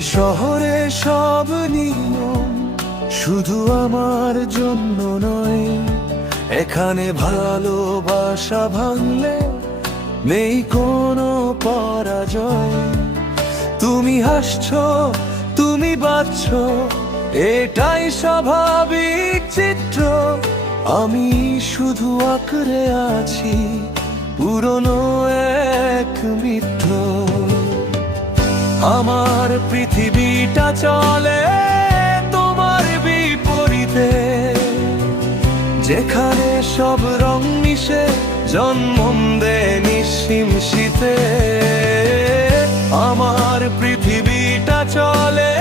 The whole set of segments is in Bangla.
শহরে সব নিয়ম শুধু আমার জন্য নয়। এখানে ভালোবাসা ভাঙলে নেই কোনো পরাজয়। তুমি হাসছ, তুমি বাঁচছ, এটাই স্বাভাবিক চিত্র। আমি শুধু আঁকড়ে আছি, পুরনো এক মিত্র। আমার পৃথিবীটা চলে তোমার বিপরীতে। যেখানে সব রং মিশে জন্মম দে নিঃসীম শীতে। আমার পৃথিবীটা চলে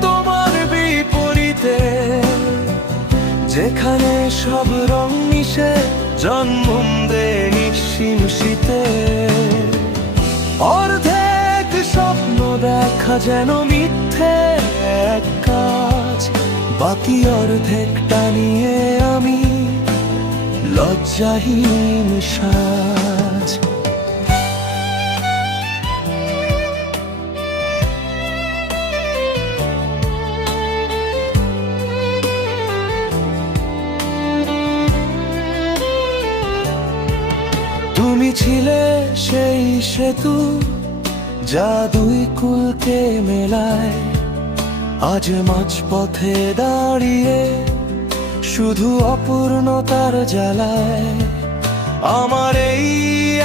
তোমার বিপরীতে। যেখানে সব রং মিশে জন্মম দে নিঃসীম শীতে। স্বপ্ন দেখা যেন মিথ্যে এক কাজ। বাকি অর্ধেকটা নিয়ে আমি লজ্জাহীন সাজ। তুমি ছিলে সেই সেতু যা দুই কুলকে মেলায়, আজ মাঝপথে দাঁড়িয়ে শুধু অপূর্ণতার জ্বালায়। আমার এই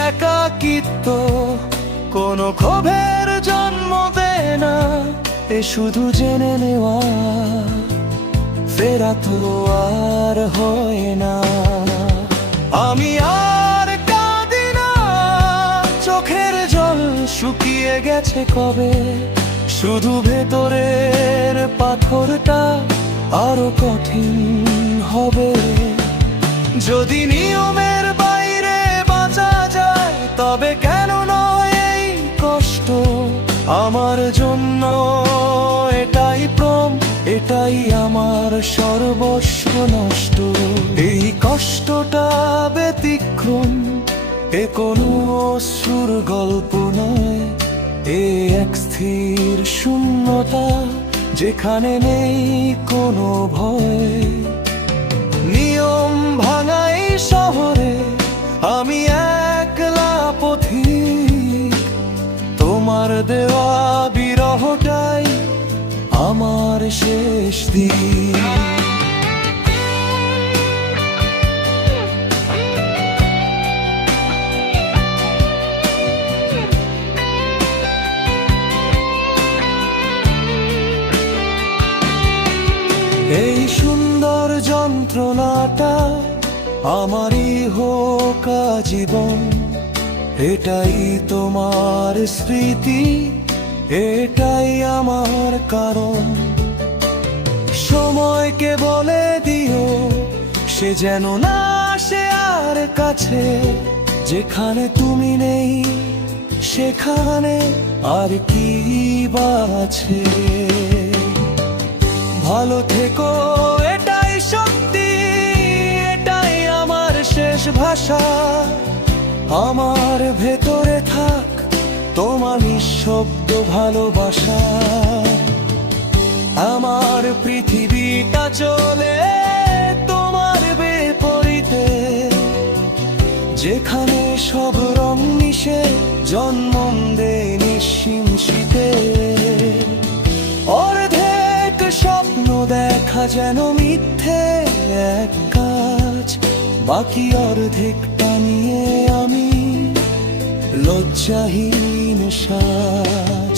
একাকিত্ব কোনো ক্ষোভের জন্ম দেয় না, এ শুধু জেনে নেওয়া ফেরা তো আর হয় না। আমি আর শুকিয়ে গেছে কবে? শুধু ভেতরের পাথরটা আরও কঠিন হবে। যদি নিয়মের বাইরে বাঁচা যায়, তবে কেন নয় এই কষ্ট? আমার জন্য এটাই প্রম, এটাই আমার সর্বস্ব নষ্ট। এই কষ্টটা ব্যতিক্রম, এ কোনো অশ্রুর গল্প নয়। এক স্থির শূন্যতা, যেখানে নেই কোনো ভয়। নিয়ম ভাঙাই শহরে, আমি একলা পথিক। তোমার দেওয়া বিরহটাই আমার শেষ দিন এই সুন্দর যন্ত্রণাটা আমারই হোক জীবন এটাই তোমার স্মৃতি, এটাই আমার কারণ। সময়কে বলে দিও, সে যেন না সে আর কাছে। যেখানে তুমি নেই, সেখানে আর কি বা আছে? ভালো থেকো, এটাই শক্তি, এটাই আমার শেষ ভাষা। আমার ভেতরে থাক, তোমার নিঃশব্দ ভালোবাসা। আমার পৃথিবীটা চলে তোমার বিপরীতে। যেখানে সব রং মিশে জন্মম দে নিঃসীম দেখা যেন মিথ্যে এক কাজ। বাকি অর্ধেক পানিয়ে আমি লজ্জাহীন সাজ।